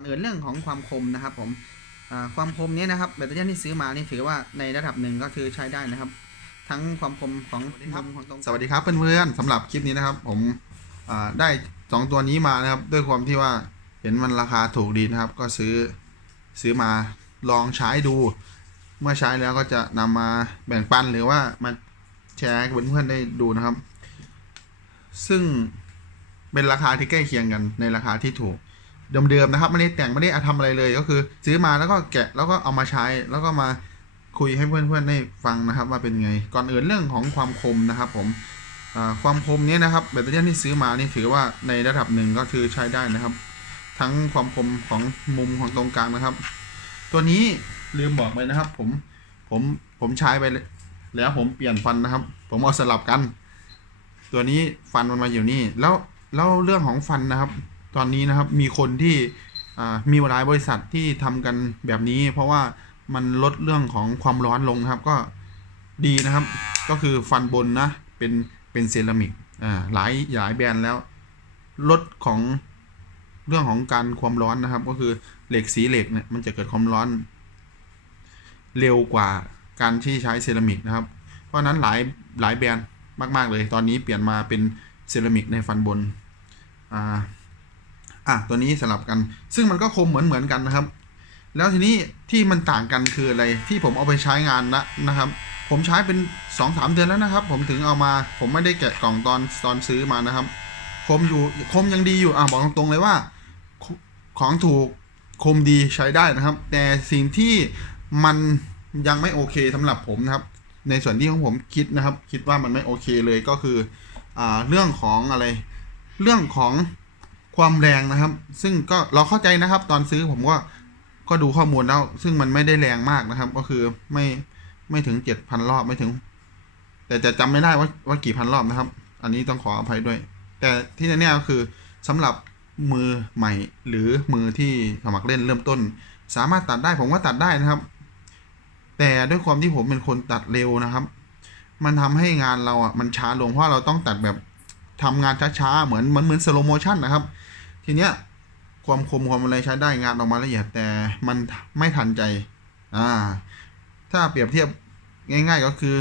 ก่อนอื่นเรื่องของความคมนะครับ ผมอ่าความคมเนี้นะครับแบตเตอรี่ที่ซื้อมานี่ถือว่าในระดับหนึ่งก็คือใช้ได้นะครับ ทั้งความคมของมุมของตรงสวัสดีครับเพื่อนๆสำหรับคลิปนี้นะครับ ผมอ่าได้สองตัวนี้มานะครับ ด้วยความที่ว่าเห็นมันราคาถูกดีนะครับ ก็ซื้อซื้อมาลองใช้ดู เมื่อใช้แล้วก็จะนำมาแบ่งปันหรือว่ามาแชร์ให้กับเพื่อนๆได้ดูนะครับ ซึ่งเป็นราคาที่ใกล้เคียงกันในราคาที่ถูก เดิมๆนะครับไม่ได้แต่งไม่ได้ทำอะไรเลย ก็คือซื้อมาแล้วก็แกะแล้วก็เอามาใช้ แล้วก็มาคุยให้เพื่อนๆได้ฟังนะครับ ว่าเป็นไง ก่อนอื่นเรื่องของความคมนะครับ ผมความคมนี้นะครับแบตเตอรี่ที่ซื้อมานี่ถือว่าในระดับหนึ่งก็คือใช้ได้นะครับ ทั้งความคมของมุมของตรงกลางนะครับ ตัวนี้ลืมบอกไปนะครับ ผมผมผมใช้ไปแล้วผมเปลี่ยนฟันนะครับ ผมเอาสลับกัน ตัวนี้ฟันมันมาอยู่นี่ แล้วแล้วเรื่องของฟันนะครับ ตอนนี้นะครับมีคนที่มีหลายบริษัทที่ทำกันแบบนี้ เพราะว่ามันลดเรื่องของความร้อนลงครับก็ดีนะครับ ก็คือฟันบนนะเป็นเป็นเซรามิกอ่าหลายหลายแบรนด์แล้วลดของเรื่องของการความร้อนนะครับ ก็คือเหล็กสีเหล็กเนี่ยมันจะเกิดความร้อน เร็วกว่าการที่ใช้เซรามิกนะครับ เพราะฉะนั้นหลายหลายแบรนด์มาก ๆ เลย ตอนนี้เปลี่ยนมาเป็นเซรามิกในฟันบนอ่า อะตัวนี้สลับกัน ซึ่งมันก็คมเหมือนเหมือนกันนะครับ แล้วทีนี้ที่มันต่างกันคืออะไรที่ผมเอาไปใช้งานนะนะครับ ผมใช้เป็น2อสเดือนแล้วนะครับ ผมถึงเอามาผมไม่ได้แกะกล่องตอนตอนซื้อมานะครับ คมอยู่คมยังดีอยู่อะบอกตรงๆเลยว่า ของถูกคมดีใช้ได้นะครับ แต่สิ่งที่มันยังไม่โอเคสำหรับผมนะครับ ในส่วนที่ของผมคิดนะครับ คิดว่ามันไม่โอเคเลยก็คืออ่าเรื่องของอะไร เรื่องของ ความแรงนะครับ ซึ่งก็เราเข้าใจนะครับ ตอนซื้อผมก็ก็ดูข้อมูลแล้ว ซึ่งมันไม่ได้แรงมากนะครับ ก็คือไม่ไม่ถึงเจ็ดพันรอบไม่ถึง แต่จะจำไม่ได้ว่าว่ากี่พันรอบนะครับ อันนี้ต้องขออภัยด้วย แต่ที่แน่ๆก็คือสำหรับมือใหม่หรือมือที่สมัครเล่นเริ่มต้น สามารถตัดได้ผมว่าตัดได้นะครับ แต่ด้วยความที่ผมเป็นคนตัดเร็วนะครับ มันทำให้งานเราอะมันช้าลงเพราะเราต้องตัดแบบทำงานช้าๆเหมือนเหมือนเหมือนสโลโมชันนะครับ ทีเนี้ยความคมความอะไรใช้ได้งานออกมาละเอียดแต่มันไม่ทันใจ อ่า ถ้าเปรียบเทียบง่าย ๆ ก็คือ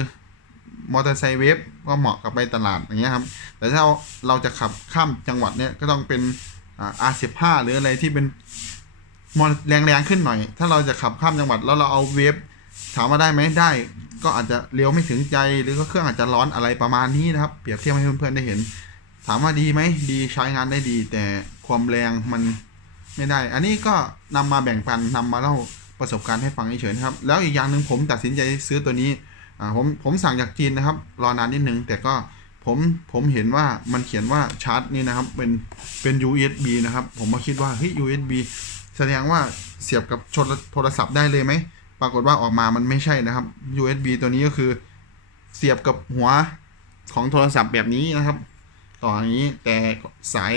มอเตอร์ไซค์เวฟก็เหมาะกับไปตลาดอย่างเงี้ยครับ แต่ถ้าเราจะขับข้ามจังหวัดเนี้ยก็ต้องเป็นอ่า R15 หรืออะไรที่เป็นมอแรงๆขึ้นหน่อย ถ้าเราจะขับข้ามจังหวัดแล้วเราเอาเวฟถามว่าได้ไหมได้ ก็อาจจะเลี้ยวไม่ถึงใจหรือก็เครื่องอาจจะร้อนอะไรประมาณนี้นะครับ เปรียบเทียบให้เพื่อนๆได้เห็น ถามว่าดีไหมดีใช้งานได้ดีแต่ ความแรงมันไม่ได้ อันนี้ก็นำมาแบ่งปันนำมาเล่าประสบการณ์ให้ฟังเฉยๆนะครับ แล้วอีกอย่างหนึ่งผมตัดสินใจซื้อตัวนี้ผมผมสั่งจากจีนนะครับ รอนานนิดนึง แต่ก็ผมผมเห็นว่ามันเขียนว่าชาร์จนี่นะครับ เป็นเป็น USB นะครับ ผมมาคิดว่าเฮ้ย USB แสดงว่าเสียบกับชนโทรศัพท์ได้เลยไหม ปรากฏว่าออกมามันไม่ใช่นะครับ USB ตัวนี้ก็คือเสียบกับหัวของโทรศัพท์แบบนี้นะครับ ต่ออย่างนี้แต่สาย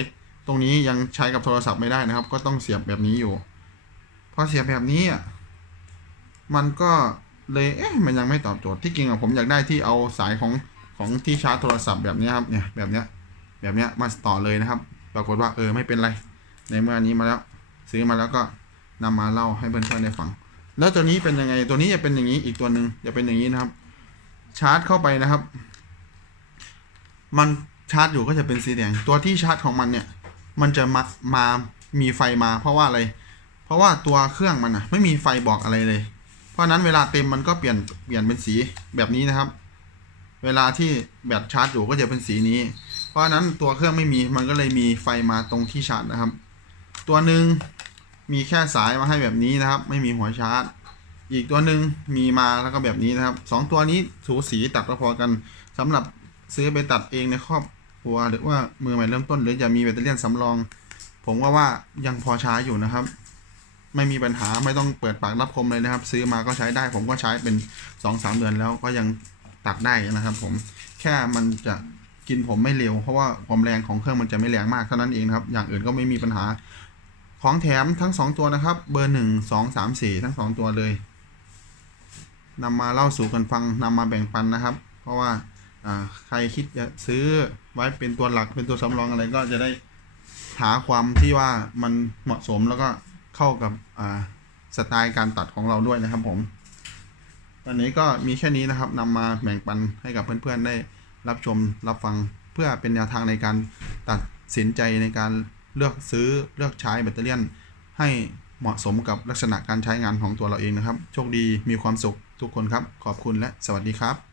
รงนี้ยังใช้กับโทรศัพท์ไม่ได้นะครับ ก็ต้องเสียบแบบนี้อยู่ พอเสียบแบบนี้อะมันก็เลยเอ๊ะมันยังไม่ตอบโจทย์ที่จริงอะผมอยากได้ที่เอาสายของของที่ชาร์จโทรศัพท์แบบนี้ครับเนี่ยแบบเนี้ยแบบเนี้ยมาต่อเลยนะครับ ปรากฏว่าเออไม่เป็นไร ในเมื่ออันนี้มาแล้ว ซื้อมาแล้วก็นำมาเล่าให้เพื่อนๆได้ฟัง แล้วตัวนี้เป็นยังไงตัวนี้จะเป็นอย่างนี้อีกตัวหนึ่งจะเป็นอย่างนี้นะครับ ชาร์จเข้าไปนะครับ มันชาร์จอยู่ก็จะเป็นสีแดงตัวที่ชาร์จของมันเนี่ย มันจะมามามีไฟมาเพราะว่าอะไร เพราะว่าตัวเครื่องมันอะไม่มีไฟบอกอะไรเลย เพราะนั้นเวลาเต็มมันก็เปลี่ยนเปลี่ยนเป็นสีแบบนี้นะครับ เวลาที่แบตชาร์จอยู่ก็จะเป็นสีนี้ เพราะนั้นตัวเครื่องไม่มีมันก็เลยมีไฟมาตรงที่ชาร์จนะครับ ตัวหนึ่งมีแค่สายมาให้แบบนี้นะครับ ไม่มีหัวชาร์จ อีกตัวหนึ่งมีมาแล้วก็แบบนี้นะครับสองตัวนี้สูสีตัดพอๆกันสำหรับซื้อไปตัดเองในครอบ ครัวหรือว่ามือใหม่เริ่มต้นหรือจะมีแบตเตอรี่สำรอง ผมว่าว่ายังพอใช้อยู่นะครับ ไม่มีปัญหาไม่ต้องเปิดปากรับคมเลยนะครับ ซื้อมาก็ใช้ได้ ผมก็ใช้เป็นสองสามเดือนแล้วก็ยังตัดได้นะครับ ผมแค่มันจะกินผมไม่เร็ว เพราะว่าความแรงของเครื่องมันจะไม่แรงมากเท่านั้นเองครับ อย่างอื่นก็ไม่มีปัญหา ของแถมทั้งสองตัวนะครับ เบอร์หนึ่งสองสามสี่ทั้งสองตัวเลยนำมาเล่าสู่กันฟังนำมาแบ่งปันนะครับ เพราะว่า อ่าใครคิดจะซื้อไว้เป็นตัวหลักเป็นตัวสำรองอะไรก็จะได้หาความที่ว่ามันเหมาะสมแล้วก็เข้ากับอ่าสไตล์การตัดของเราด้วยนะครับผมวันนี้ก็มีแค่นี้นะครับนำมาแบ่งปันให้กับเพื่อนๆได้รับชมรับฟังเพื่อเป็นแนวทางในการตัดสินใจในการเลือกซื้อเลือกใช้แบตเตอรี่ให้เหมาะสมกับลักษณะการใช้งานของตัวเราเองนะครับ โชคดีมีความสุขทุกคนครับ ขอบคุณและสวัสดีครับ